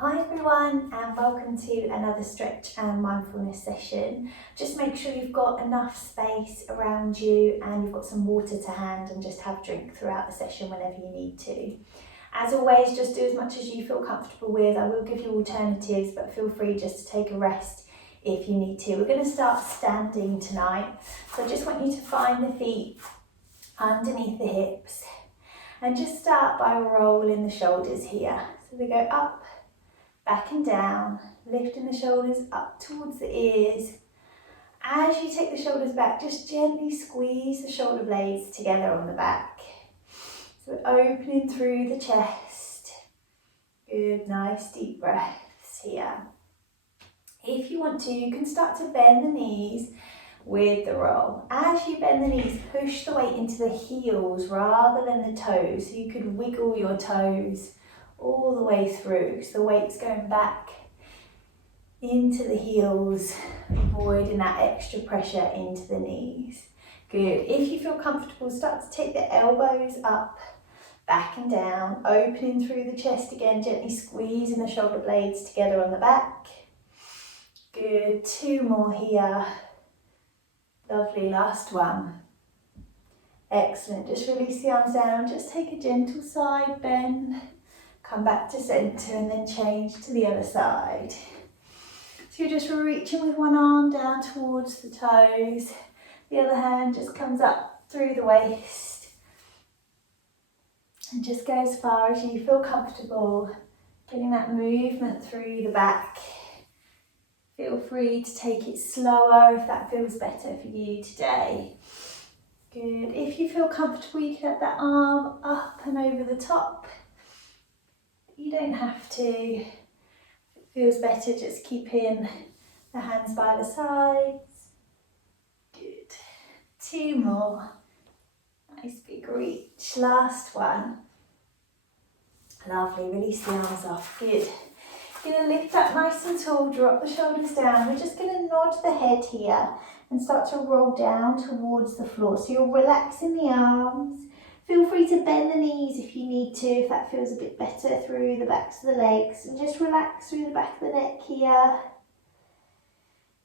Hi everyone, and welcome to another stretch and mindfulness session. Just make sure you've got enough space around you and you've got some water to hand, and just have a drink throughout the session whenever you need to. As always, just do as much as you feel comfortable with. I will give you alternatives, but feel free just to take a rest if you need to. We're going to start standing tonight, so I just want you to find the feet underneath the hips and just start by rolling the shoulders here. So they go up, back and down, lifting the shoulders up towards the ears. As you take the shoulders back, just gently squeeze the shoulder blades together on the back. So opening through the chest. Good, nice deep breaths here. If you want to, you can start to bend the knees with the roll. As you bend the knees, push the weight into the heels rather than the toes. So you could wiggle your toes all the way through, so the weight's going back into the heels, avoiding that extra pressure into the knees. Good. If you feel comfortable, start to take the elbows up, back and down, opening through the chest again, gently squeezing the shoulder blades together on the back. Good. 2 more here. Lovely. Last one. Excellent. Just release the arms down, just take a gentle side bend. Come back to centre and then change to the other side. So you're just reaching with one arm down towards the toes. The other hand just comes up through the waist. And just go as far as you feel comfortable. Getting that movement through the back. Feel free to take it slower if that feels better for you today. Good. If you feel comfortable, you can have that arm up and over the top. You don't have to. If it feels better, just keeping the hands by the sides. Good. 2 more. Nice big reach. Last one. Lovely. Release the arms off. Good. You're going to lift up nice and tall, drop the shoulders down. We're just going to nod the head here and start to roll down towards the floor. So you're relaxing the arms. Feel free to bend the knees if you need to, if that feels a bit better, through the backs of the legs. And just relax through the back of the neck here.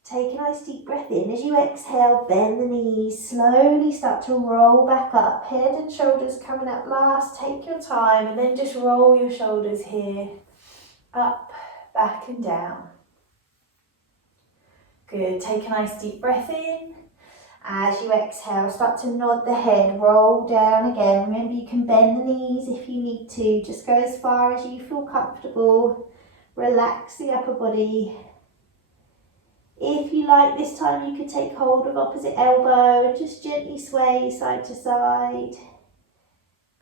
Take a nice deep breath in. As you exhale, bend the knees. Slowly start to roll back up. Head and shoulders coming up last. Take your time and then just roll your shoulders here. Up, back and down. Good. Take a nice deep breath in. As you exhale, start to nod the head, roll down again. Remember, you can bend the knees if you need to. Just go as far as you feel comfortable. Relax the upper body. If you like, this time you could take hold of opposite elbow and just gently sway side to side.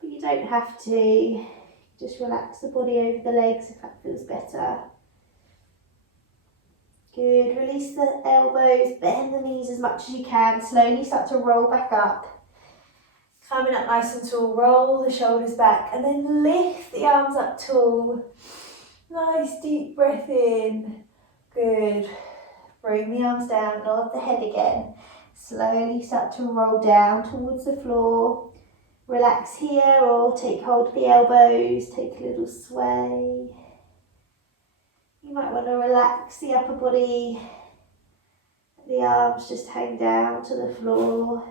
But you don't have to. Just relax the body over the legs if that feels better. Good. Release the elbows, bend the knees as much as you can. Slowly start to roll back up. Coming up nice and tall, roll the shoulders back and then lift the arms up tall. Nice deep breath in. Good. Bring the arms down, nod the head again. Slowly start to roll down towards the floor. Relax here or take hold of the elbows, take a little sway. You might want to relax the upper body. The arms just hang down to the floor.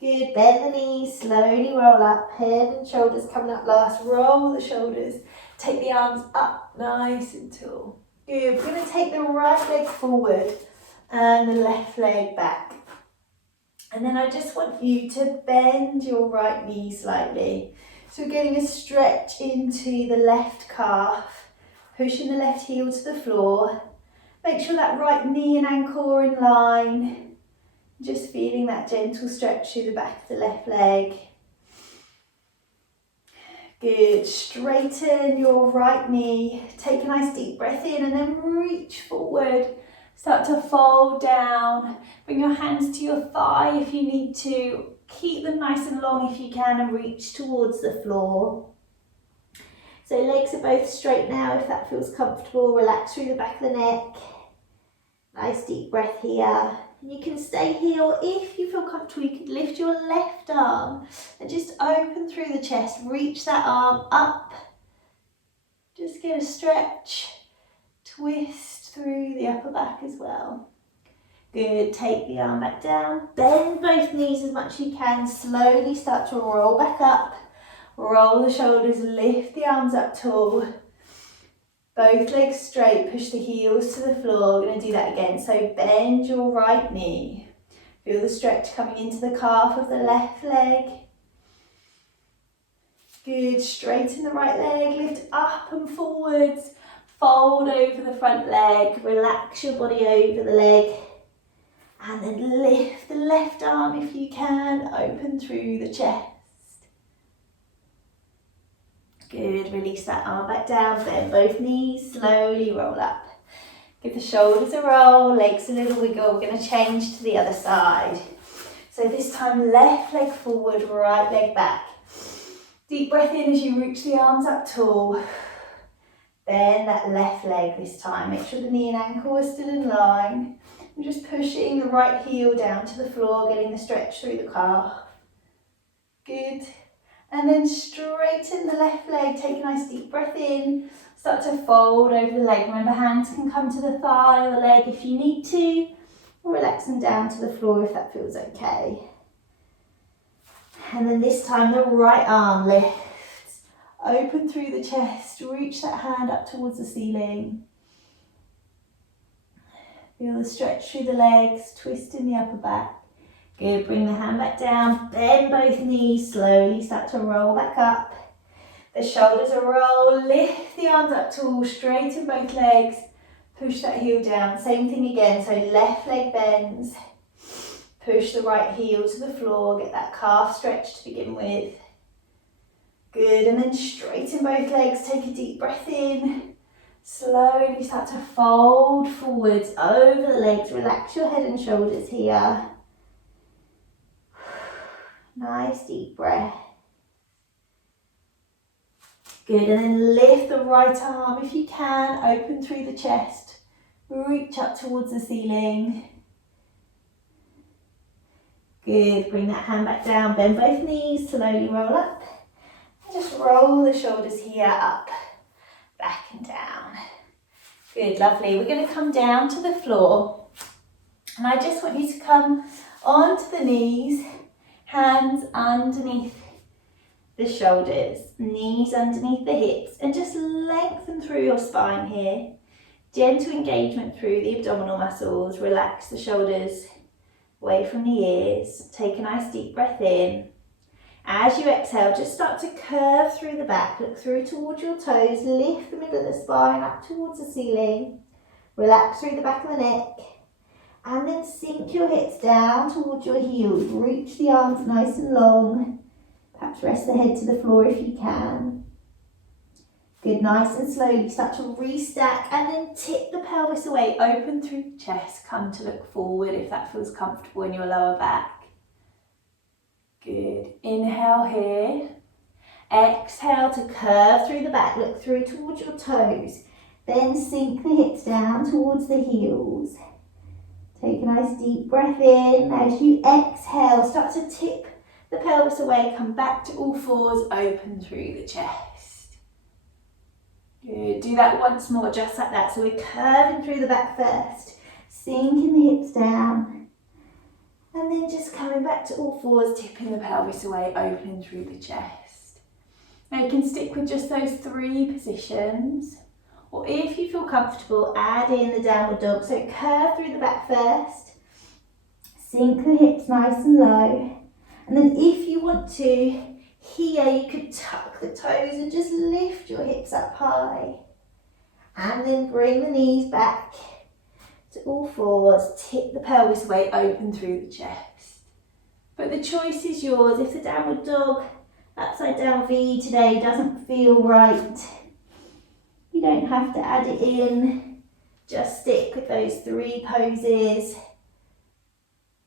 Good, bend the knees, slowly roll up. Head and shoulders coming up last. Roll the shoulders. Take the arms up, nice and tall. Good, we're going to take the right leg forward and the left leg back. And then I just want you to bend your right knee slightly. So we're getting a stretch into the left calf. Pushing the left heel to the floor. Make sure that right knee and ankle are in line. Just feeling that gentle stretch through the back of the left leg. Good. Straighten your right knee. Take a nice deep breath in and then reach forward. Start to fold down. Bring your hands to your thigh if you need to. Keep them nice and long if you can and reach towards the floor. So legs are both straight now if that feels comfortable. Relax through the back of the neck. Nice deep breath here. And you can stay here, or if you feel comfortable, you can lift your left arm and just open through the chest. Reach that arm up Just get a stretch, twist through the upper back as well. Good, take the arm back down, bend both knees as much as you can, slowly start to roll back up, roll the shoulders, lift the arms up tall, both legs straight, push the heels to the floor. We're going to do that again, so bend your right knee, feel the stretch coming into the calf of the left leg. Good, straighten the right leg, lift up and forwards, fold over the front leg, relax your body over the leg, and then lift the left arm if you can, open through the chest. Good, release that arm back down, bend both knees, slowly roll up. Give the shoulders a roll, legs a little wiggle. We're going to change to the other side. So this time, left leg forward, right leg back. Deep breath in as you reach the arms up tall. Bend that left leg this time. Make sure the knee and ankle are still in line. And just pushing the right heel down to the floor, getting the stretch through the calf. Good. And then straighten the left leg. Take a nice deep breath in. Start to fold over the leg. Remember, hands can come to the thigh or the leg if you need to. Or relax them down to the floor if that feels okay. And then this time the right arm lifts, open through the chest, reach that hand up towards the ceiling. Feel the stretch through the legs, twist in the upper back. Good, bring the hand back down, bend both knees, slowly start to roll back up. The shoulders are roll, lift the arms up tall, straighten both legs, push that heel down. Same thing again, so left leg bends. Push the right heel to the floor, get that calf stretch to begin with. Good, and then straighten both legs, take a deep breath in. Slowly start to fold forwards over the legs, relax your head and shoulders here. Nice deep breath. Good, and then lift the right arm if you can, open through the chest. Reach up towards the ceiling. Good, bring that hand back down, bend both knees, slowly roll up. And just roll the shoulders here, up, back and down. Good, lovely. We're going to come down to the floor. And I just want you to come onto the knees, hands underneath the shoulders, knees underneath the hips, and just lengthen through your spine here. Gentle engagement through the abdominal muscles, relax the shoulders away from the ears. Take a nice deep breath in. As you exhale, just start to curve through the back, look through towards your toes, lift the middle of the spine up towards the ceiling, relax through the back of the neck, and then sink your hips down towards your heels, reach the arms nice and long, perhaps rest the head to the floor if you can. Good, nice and slowly start to restack and then tip the pelvis away, open through the chest, come to look forward if that feels comfortable in your lower back. Good, inhale here, exhale to curve through the back, look through towards your toes, then sink the hips down towards the heels. Take a nice deep breath in. As you exhale, start to tip the pelvis away, come back to all fours, open through the chest. Good, do that once more, just like that. So we're curving through the back first, sinking the hips down, and then just coming back to all fours, tipping the pelvis away, opening through the chest. Now you can stick with just those 3 positions, or if you feel comfortable, add in the downward dog. So curve through the back first, sink the hips nice and low, and then if you want to, here you could tuck the toes and just lift your hips up high. And then bring the knees back to all fours, tip the pelvis away, open through the chest. But the choice is yours. If the downward dog, upside down V today doesn't feel right, you don't have to add it in. Just stick with those 3 poses.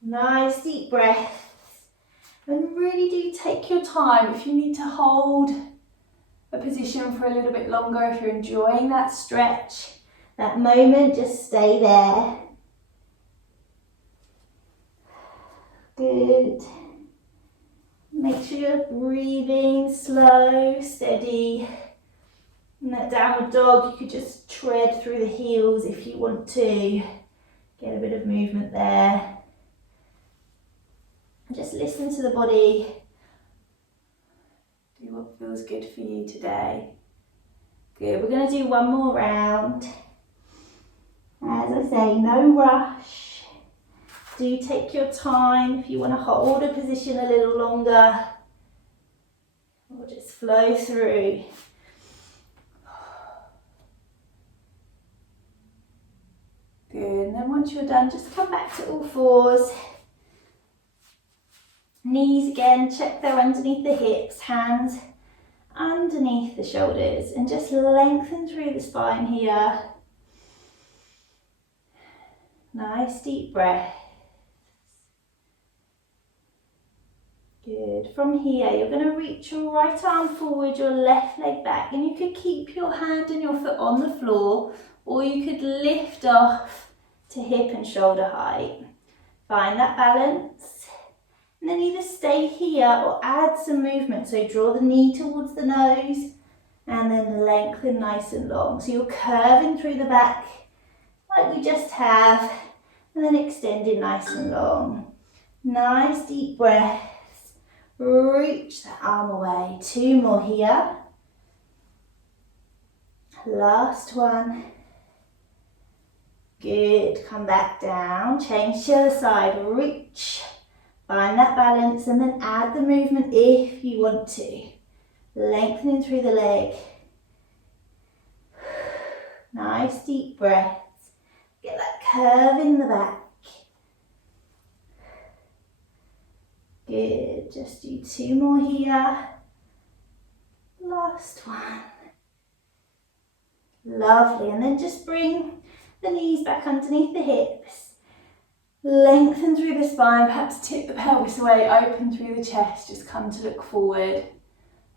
Nice deep breath. And really do take your time. If you need to hold a position for a little bit longer, if you're enjoying that stretch, that moment, just stay there. Good. Make sure you're breathing slow, steady. In that downward dog, you could just tread through the heels if you want to. Get a bit of movement there. And just listen to the body. Do what feels good for you today. Good, we're going to do one more round. As I say, no rush. Do take your time if you want to hold a position a little longer. Or just flow through. Good, and then once you're done, just come back to all fours. Knees again, check they're underneath the hips, hands underneath the shoulders, and just lengthen through the spine here. Nice deep breath. Good. From here, you're going to reach your right arm forward, your left leg back, and you could keep your hand and your foot on the floor, or you could lift off to hip and shoulder height. Find that balance. And then either stay here or add some movement. So draw the knee towards the nose and then lengthen nice and long. So you're curving through the back like we just have, and then extending nice and long. Nice deep breaths. Reach that arm away. 2 more here. Last one. Good. Come back down. Change to the other side. Reach. Find that balance and then add the movement if you want to. Lengthening through the leg. Nice deep breaths. Get that curve in the back. Good. Just do 2 more here. Last one. Lovely. And then just bring the knees back underneath the hips. Lengthen through the spine, perhaps tip the pelvis away, open through the chest, just come to look forward.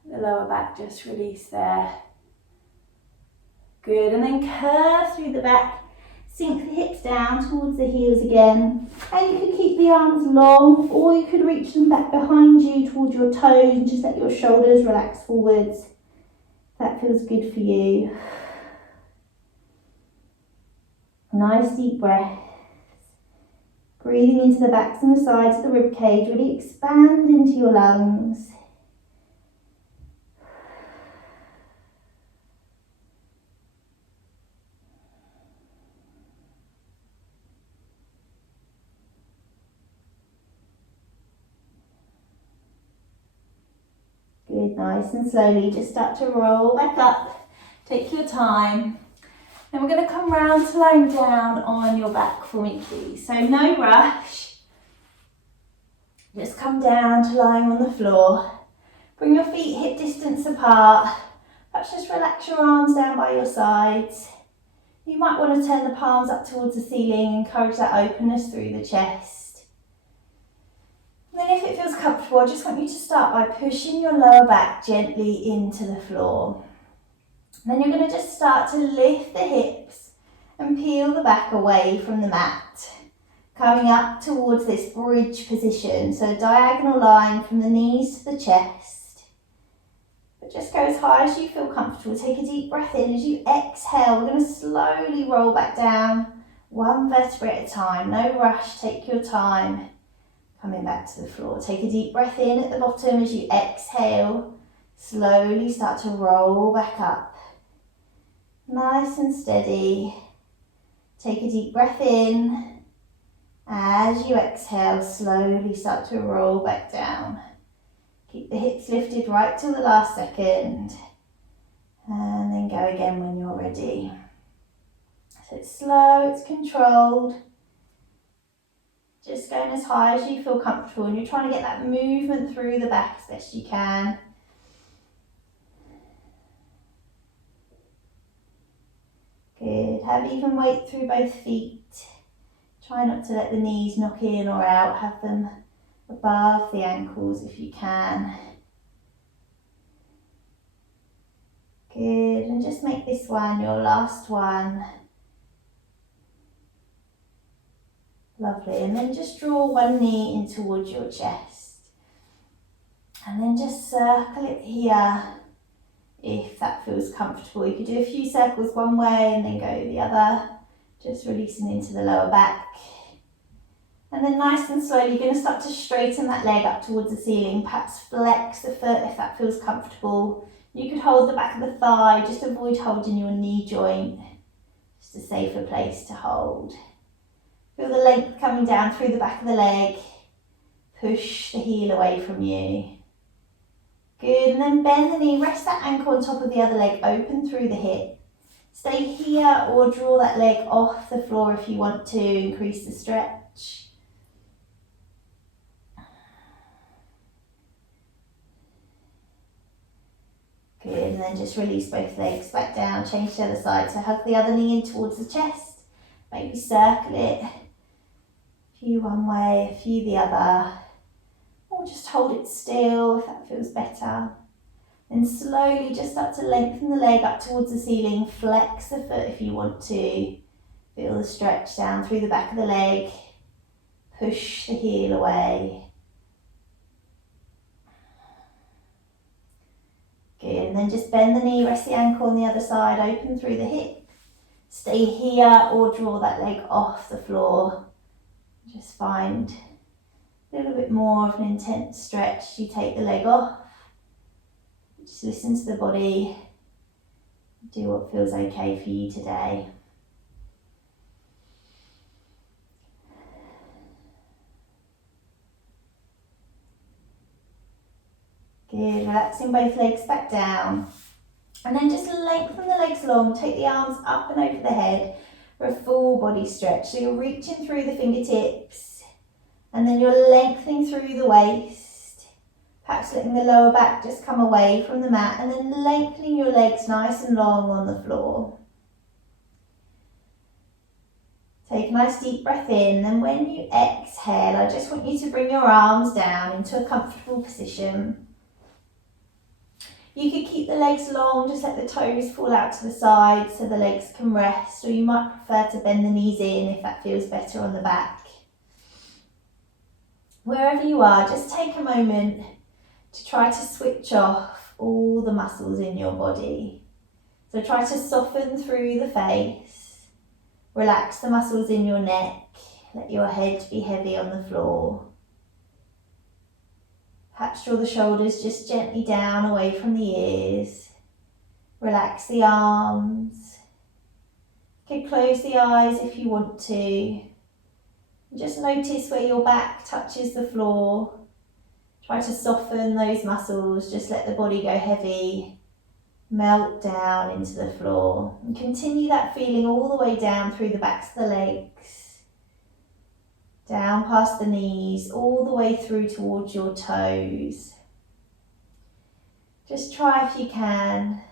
The lower back just release there. Good, and then curve through the back, sink the hips down towards the heels again. And you could keep the arms long, or you could reach them back behind you towards your toes and just let your shoulders relax forwards. That feels good for you. Nice deep breath. Breathing into the backs and the sides of the rib cage, really expand into your lungs. Good, nice and slowly, just start to roll back up. Take your time. Then we're going to come round to lying down on your back for me, please. So no rush. Just come down to lying on the floor. Bring your feet hip distance apart. Perhaps just relax your arms down by your sides. You might want to turn the palms up towards the ceiling, encourage that openness through the chest. And then if it feels comfortable, I just want you to start by pushing your lower back gently into the floor. Then you're going to just start to lift the hips and peel the back away from the mat. Coming up towards this bridge position, so a diagonal line from the knees to the chest. But just go as high as you feel comfortable. Take a deep breath in. As you exhale, we're going to slowly roll back down, 1 vertebrae at a time. No rush, take your time. Coming back to the floor. Take a deep breath in at the bottom. As you exhale, slowly start to roll back up. Nice and steady. Take a deep breath in. As you exhale, slowly start to roll back down. Keep the hips lifted right till the last second. And then go again when you're ready. So it's slow, it's controlled. Just going as high as you feel comfortable, and you're trying to get that movement through the back as best you can. Good. Have even weight through both feet. Try not to let the knees knock in or out. Have them above the ankles if you can. Good. And just make this one your last one. Lovely. And then just draw one knee in towards your chest. And then just circle it here if that feels feels comfortable. You could do a few circles one way and then go the other, just releasing into the lower back. And then nice and slowly, you're going to start to straighten that leg up towards the ceiling. Perhaps flex the foot if that feels comfortable. You could hold the back of the thigh, just avoid holding your knee joint. Just a safer place to hold. Feel the length coming down through the back of the leg. Push the heel away from you. Good, and then bend the knee, rest that ankle on top of the other leg, open through the hip. Stay here or draw that leg off the floor if you want to, increase the stretch. Good, and then just release both legs back down, change to the other side. So hug the other knee in towards the chest, maybe circle it. A few one way, a few the other. Or just hold it still if that feels better. And slowly just start to lengthen the leg up towards the ceiling. Flex the foot if you want to. Feel the stretch down through the back of the leg. Push the heel away. Good, and then just bend the knee, rest the ankle on the other side, open through the hip. Stay here or draw that leg off the floor. Just find a little bit more of an intense stretch. You take the leg off. Just listen to the body. Do what feels okay for you today. Good, relaxing both legs back down. And then just lengthen the legs long, take the arms up and over the head for a full body stretch. So you're reaching through the fingertips and then you're lengthening through the waist. Perhaps letting the lower back just come away from the mat and then lengthening your legs nice and long on the floor. Take a nice deep breath in, and when you exhale, I just want you to bring your arms down into a comfortable position. You could keep the legs long, just let the toes fall out to the side so the legs can rest, or you might prefer to bend the knees in if that feels better on the back. Wherever you are, just take a moment to try to switch off all the muscles in your body. So try to soften through the face, relax the muscles in your neck, let your head be heavy on the floor. Perhaps draw the shoulders just gently down away from the ears. Relax the arms. You can close the eyes if you want to. Just notice where your back touches the floor. Try to soften those muscles. Just let the body go heavy. Melt down into the floor. And continue that feeling all the way down through the backs of the legs. Down past the knees, all the way through towards your toes. Just try if you can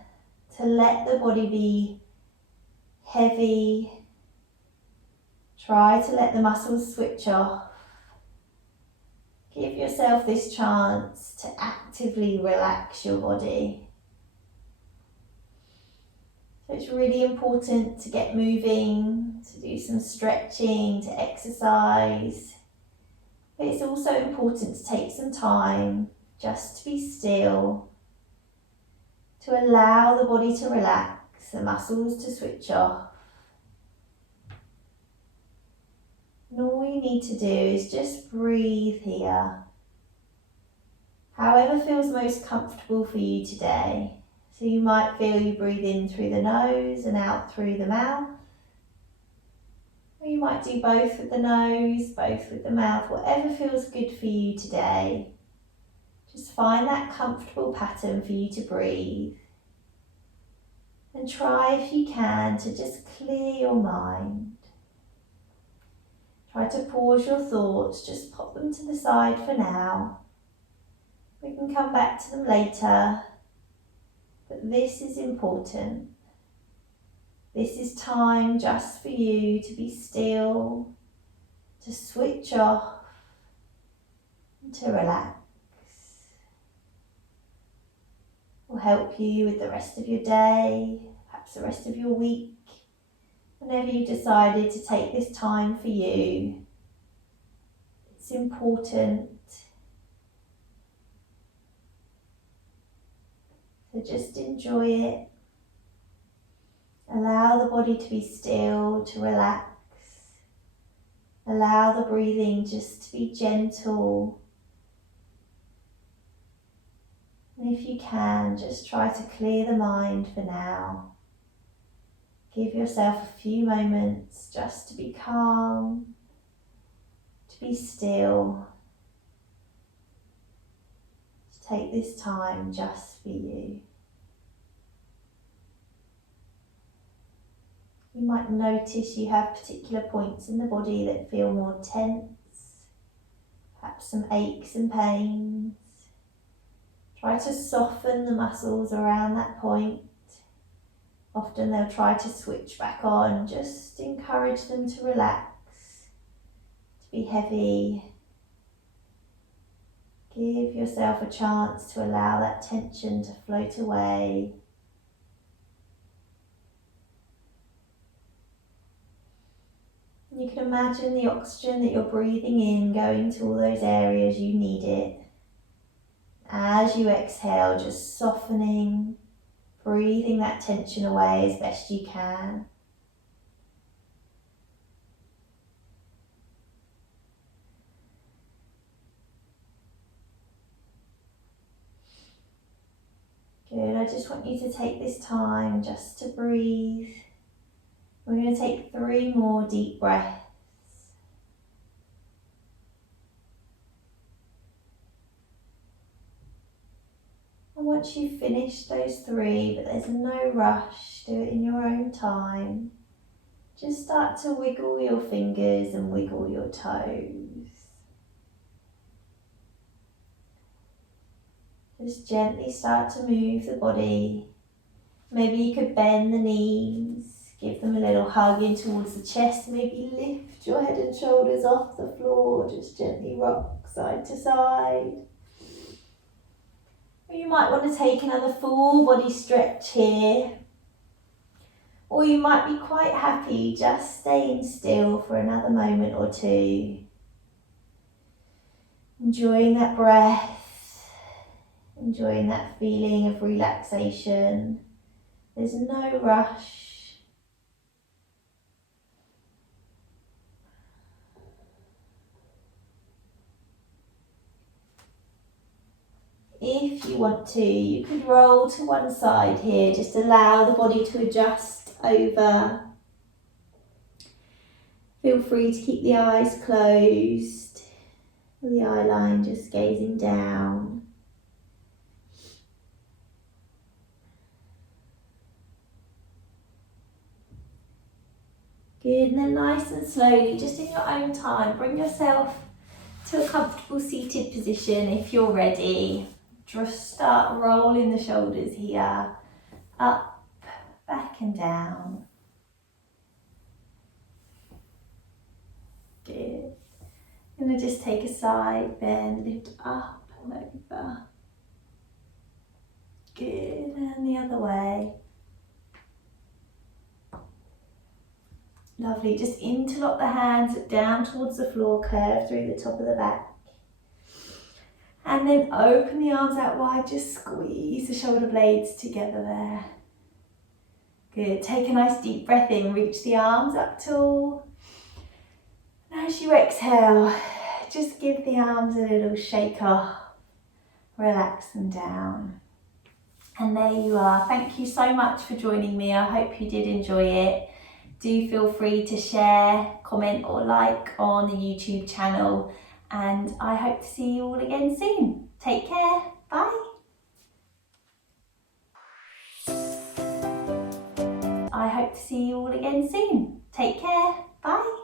to let the body be heavy. Try to let the muscles switch off. Give yourself this chance to actively relax your body. So it's really important to get moving, to do some stretching, to exercise. But it's also important to take some time just to be still, to allow the body to relax, the muscles to switch off. And all you need to do is just breathe here, however feels most comfortable for you today. So you might feel you breathe in through the nose and out through the mouth. Or you might do both with the nose, both with the mouth, whatever feels good for you today. Just find that comfortable pattern for you to breathe. And try if you can to just clear your mind. Try to pause your thoughts, just pop them to the side for now. We can come back to them later. But this is important. This is time just for you to be still, to switch off, and to relax. Will help you with the rest of your day, perhaps the rest of your week, whenever you decided to take this time for you. It's important. So just enjoy it. Allow the body to be still, to relax. Allow the breathing just to be gentle. And if you can, just try to clear the mind for now. Give yourself a few moments just to be calm, to be still. To take this time just for you. You might notice you have particular points in the body that feel more tense, perhaps some aches and pains. Try to soften the muscles around that point. Often they'll try to switch back on. Just encourage them to relax, to be heavy. Give yourself a chance to allow that tension to float away. You can imagine the oxygen that you're breathing in going to all those areas you need it. As you exhale, just softening, breathing that tension away as best you can. Good, I just want you to take this time just to breathe. We're going to take 3 more deep breaths. And once you've finished those 3, but there's no rush, do it in your own time. Just start to wiggle your fingers and wiggle your toes. Just gently start to move the body. Maybe you could bend the knees, give them a little hug in towards the chest, maybe lift your head and shoulders off the floor, just gently rock side to side. Or you might want to take another full body stretch here. Or you might be quite happy just staying still for another moment or 2. Enjoying that breath, enjoying that feeling of relaxation. There's no rush. If you want to, you could roll to one side here. Just allow the body to adjust over. Feel free to keep the eyes closed, the eye line just gazing down. Good, and then nice and slowly, just in your own time, bring yourself to a comfortable seated position if you're ready. Just start rolling the shoulders here, up, back and down. Good. I'm going to just take a side bend, lift up and over. Good, and the other way. Lovely, just interlock the hands down towards the floor, curve through the top of the back. And then open the arms out wide, just squeeze the shoulder blades together there. Good, take a nice deep breath in, reach the arms up tall. And as you exhale, just give the arms a little shake off, relax them down. And there you are. Thank you so much for joining me. I hope you did enjoy it. Do feel free to share, comment or like on the YouTube channel, and I hope to see you all again soon. Take care, bye. I hope to see you all again soon. Take care, bye.